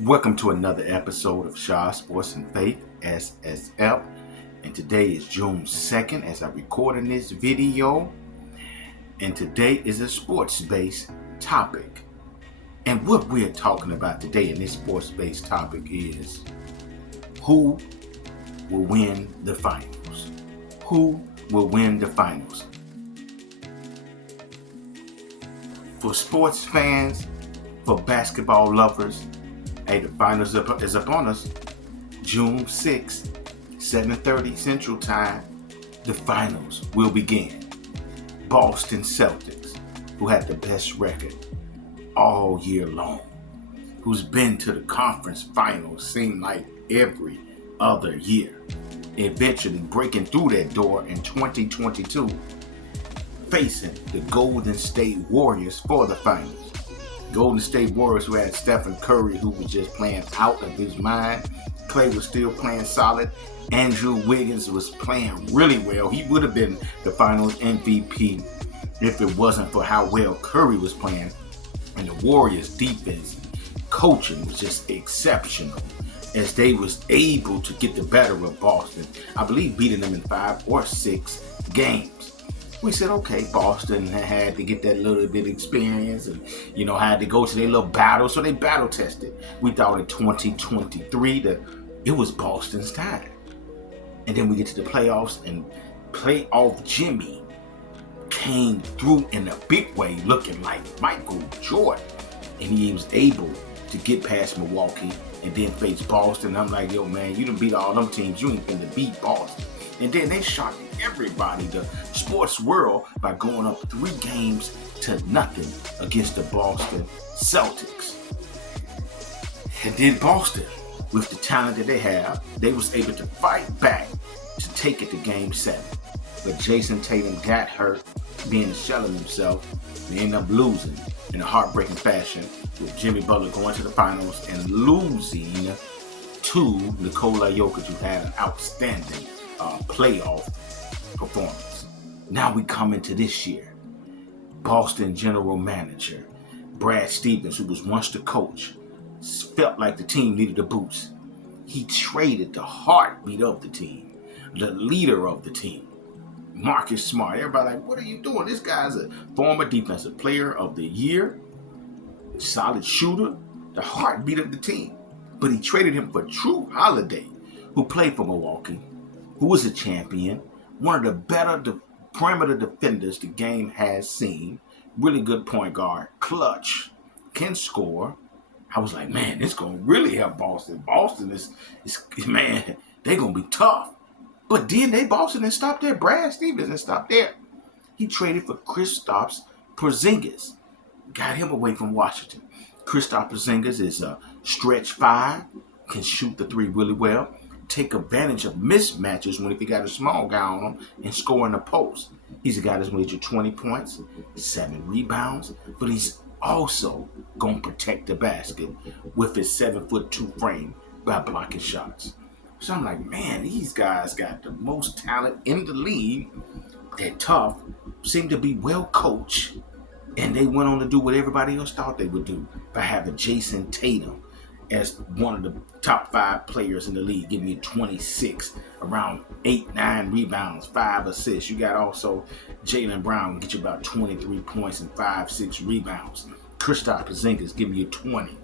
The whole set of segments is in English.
Welcome to another episode of Shaw Sports and Faith SSF. And today is June 2nd as I record in this video. And today is a sports-based topic. And what we're talking about today in this sports-based topic is who will win the finals? Who will win the finals? For sports fans, for basketball lovers, hey, the finals is upon us. June 6th, 7:30 Central Time, the finals will begin. Boston Celtics, who had the best record all year long, who's been to the conference finals seemed like every other year, eventually breaking through that door in 2022, facing the Golden State Warriors for the finals. Golden State Warriors, who had Stephen Curry, who was just playing out of his mind. Clay was still playing solid. Andrew Wiggins was playing really well. He would have been the finals MVP if it wasn't for how well Curry was playing. And the Warriors' defense coaching was just exceptional as they was able to get the better of Boston. I believe beating them in 5 or 6 games. We said, okay, Boston had to get that little bit of experience and, had to go to their little battle. So they battle tested. We thought in 2023 that it was Boston's time. And then we get to the playoffs, and playoff Jimmy came through in a big way looking like Michael Jordan. And he was able to get past Milwaukee and then face Boston. I'm like, yo, man, you done beat all them teams. You ain't finna beat Boston. And then they shocked everybody, the sports world, by going up 3-0 against the Boston Celtics. And then Boston, with the talent that they have, they was able to fight back to take it to Game 7. But Jason Tatum got hurt, being a shell of himself, and ended up losing in a heartbreaking fashion, with Jimmy Butler going to the finals and losing to Nikola Jokic, who had an outstanding playoff performance. Now we come into this year. Boston general manager Brad Stevens, who was once the coach, felt like the team needed a boost. He traded the heartbeat of the team, the leader of the team, Marcus Smart. Everybody like, what are you doing? This guy's a former defensive player of the year, solid shooter, the heartbeat of the team. But he traded him for Drew Holiday, who played for Milwaukee, who was a champion, one of the better perimeter defenders the game has seen, really good point guard, clutch, can score. I was like, man, this going to really help Boston. Boston is man, they're going to be tough. But then Boston and stopped there. Brad Stevens and stopped there. He traded for Kristaps Porzingis. Got him away from Washington. Kristaps Porzingis is a stretch 5, can shoot the 3 really well, take advantage of mismatches if you got a small guy on him, and score in the post. He's a guy that's going to get you 20 points, 7 rebounds, but he's also going to protect the basket with his 7'2" frame by blocking shots. So I'm like, man, these guys got the most talent in the league. They're tough, seem to be well coached, and they went on to do what everybody else thought they would do by having Jason Tatum as one of the top 5 players in the league, giving you 26, around 8-9 rebounds, 5 assists. You got also Jaylen Brown, get you about 23 points and 5-6 rebounds. Kristaps Porzingis giving you 20.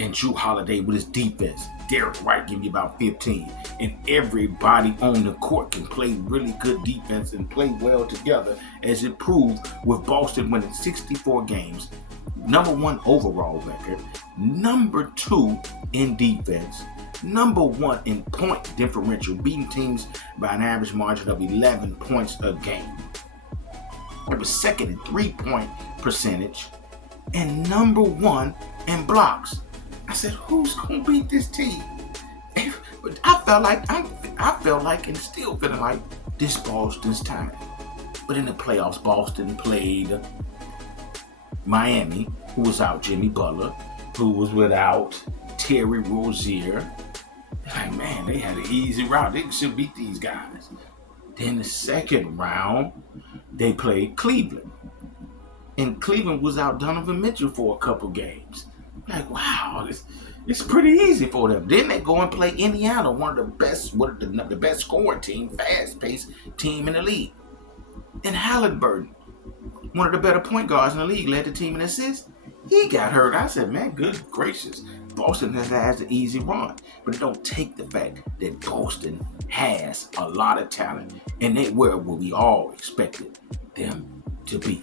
And Drew Holiday with his defense. Derek White giving you about 15. And everybody on the court can play really good defense and play well together, as it proved with Boston winning 64 games. Number 1 overall record, number 2 in defense, number 1 in point differential, beating teams by an average margin of 11 points a game. It was second in 3-point percentage and number 1 in blocks. I said, who's gonna beat this team? But I felt like and still feeling like this Boston's time. But in the playoffs, Boston played Miami, who was out Jimmy Butler, who was without Terry Rozier. Like, man, they had an easy route. They should beat these guys. Then the second round, they played Cleveland. And Cleveland was out Donovan Mitchell for a couple games. Like, wow, It's pretty easy for them. Then they go and play Indiana, one of the best scoring team, fast-paced team in the league. And Halliburton, one of the better point guards in the league, led the team in assists. He got hurt. I said, man, good gracious. Boston has an easy run. But it don't take the fact that Boston has a lot of talent and they were what we all expected them to be.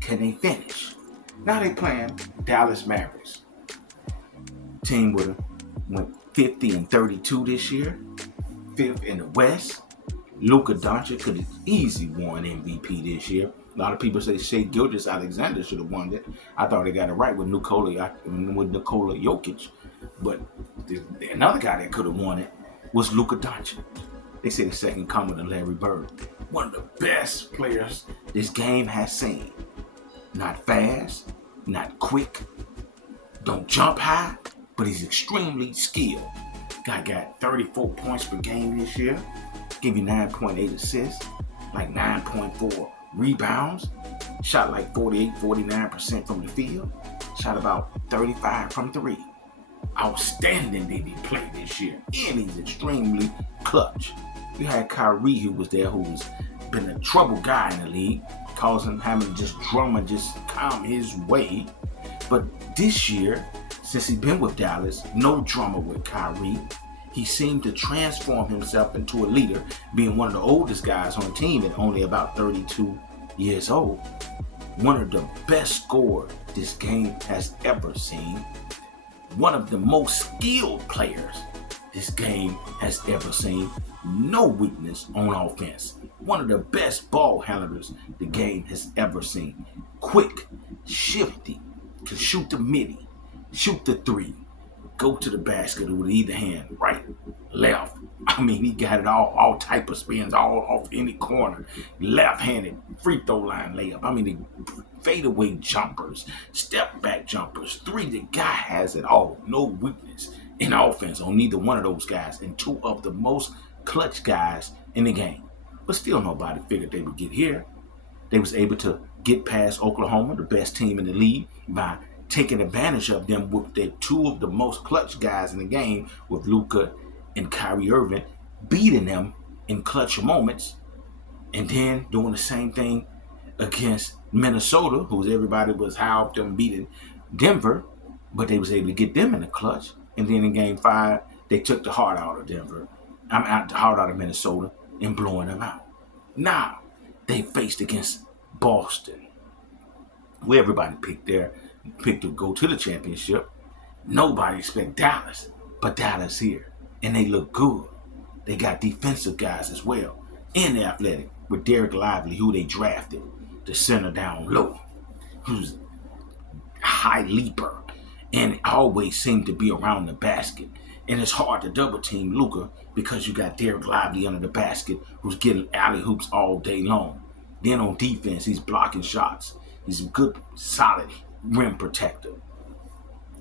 Can they finish? Now they playing Dallas Mavericks. Team would have went 50-32 this year. 5th in the West. Luka Doncic could have easily won MVP this year. A lot of people say Shai Gilgeous-Alexander should have won it. I thought they got it right with Nikola Jokic. But another guy that could have won it was Luka Doncic. They say the second coming of Larry Bird. One of the best players this game has seen. Not fast, not quick, don't jump high, but he's extremely skilled. Guy got 34 points per game this year. Give you 9.8 assists, like 9.4 rebounds. Shot like 48-49% from the field. Shot about 35 from 3. Outstanding did he play this year. And he's extremely clutch. You had Kyrie who was there, who's been a trouble guy in the league, causing having to just drama just come his way. But this year, since he's been with Dallas, no drama with Kyrie. He seemed to transform himself into a leader, being one of the oldest guys on the team at only about 32 years old. One of the best scorers this game has ever seen. One of the most skilled players this game has ever seen. No weakness on offense. One of the best ball handlers the game has ever seen. Quick, shifty, can shoot the midi, shoot the 3, go to the basket with either hand, right, left. I mean, he got it all type of spins, all off any corner. Left-handed, free throw line layup. I mean, the fadeaway jumpers, step back jumpers. 3, the guy has it all. No weakness in offense on neither one of those guys. And 2 of the most clutch guys in the game. But still nobody figured they would get here. They was able to get past Oklahoma, the best team in the league, by taking advantage of them with their 2 of the most clutch guys in the game, with Luka and Kyrie Irving, beating them in clutch moments, and then doing the same thing against Minnesota, who's everybody was high off them beating Denver, but they was able to get them in the clutch. And then in game 5, they took the heart out of Denver. The heart out of Minnesota and blowing them out. Now they faced against Boston, where everybody picked to go to the championship. Nobody expect Dallas, but Dallas here, and they look good. They got defensive guys as well, and they're athletic, with Derek Lively, who they drafted, the center down low, who's a high leaper, and always seem to be around the basket. And it's hard to double team Luka because you got Derek Lively under the basket, who's getting alley hoops all day long. Then on defense, he's blocking shots. He's a good, solid rim protector.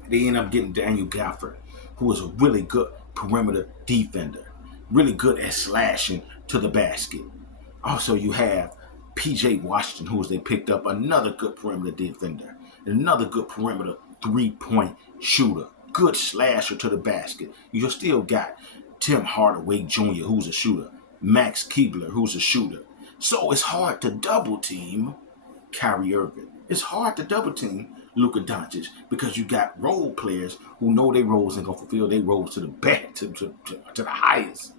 They end up getting Daniel Gafford, who is a really good perimeter defender, really good at slashing to the basket. Also, you have P.J. Washington, who they picked up, another good perimeter defender, another good perimeter 3-point shooter, good slasher to the basket. You still got Tim Hardaway Jr., who's a shooter, Max Keebler, who's a shooter. So it's hard to double team Kyrie Irving. It's hard to double team Luka Doncic because you got role players who know their roles and go fulfill their roles to the back, to the highest.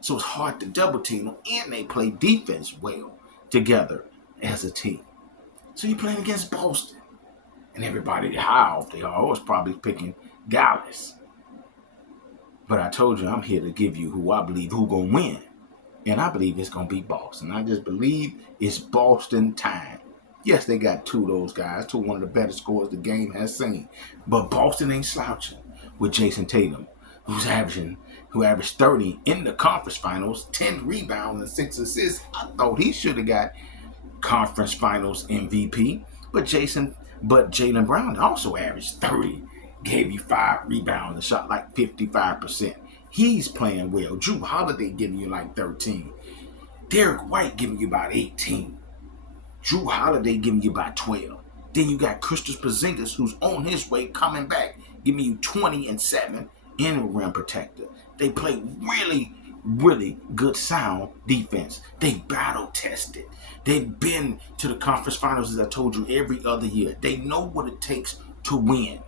So it's hard to double team them, and they play defense well together as a team. So you're playing against Boston, and everybody how they are always probably picking Dallas. But I told you I'm here to give you who I believe who gonna win, and I believe it's gonna be Boston. I just believe it's Boston time. Yes, they got 2 of those guys, 2 one of the better scorers the game has seen. But Boston ain't slouching with Jason Tatum, who averaged 30 in the conference finals, 10 rebounds and 6 assists. I thought he should have got conference finals MVP. But Jaylen Brown also averaged 30, gave you 5 rebounds and shot like 55%. He's playing well. Drew Holiday giving you like 13. Derek White giving you about 18. Drew Holiday giving you about 12. Then you got Kristaps Porzingis, who's on his way coming back, giving you 20 and 7 in a rim protector. They play really, really good sound defense. They battle tested. They've been to the conference finals, as I told you, every other year. They know what it takes to win.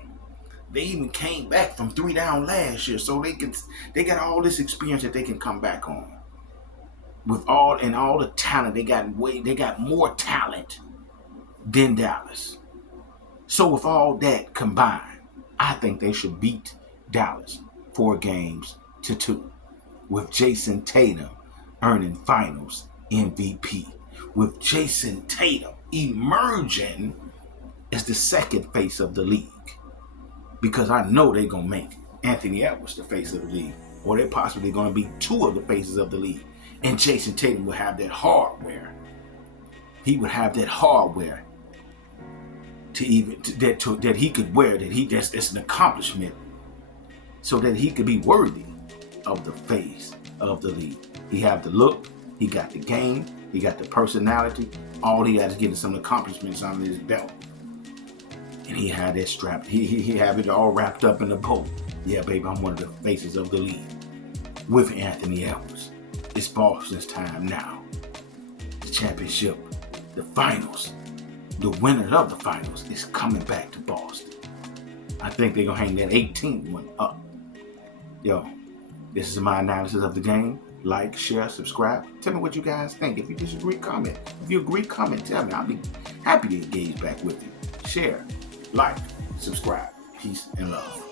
They even came back from 3 down last year, so they got all this experience that they can come back on. With all the talent, they got more talent than Dallas. So with all that combined, I think they should beat Dallas 4-2, with Jason Tatum earning Finals MVP, with Jason Tatum emerging as the second face of the league, because I know they're going to make Anthony Edwards the face of the league, or they're possibly going to be 2 of the faces of the league, and Jason Tatum will have that hardware. He would have that hardware that he could wear, that's an accomplishment, so that he could be worthy of the face of the league. He have the look, he got the game, he got the personality. All he got to get is some accomplishments on his belt, and he had that strap. He have it all wrapped up in a bow. Yeah, baby, I'm one of the faces of the league with Anthony Edwards. It's Boston's time now. The championship, the finals, the winner of the finals is coming back to Boston. I think they're going to hang that 18th one up. Yo, this is my analysis of the game. Like, share, subscribe. Tell me what you guys think. If you disagree, comment. If you agree, comment. Tell me. I'll be happy to engage back with you. Share, like, subscribe. Peace and love.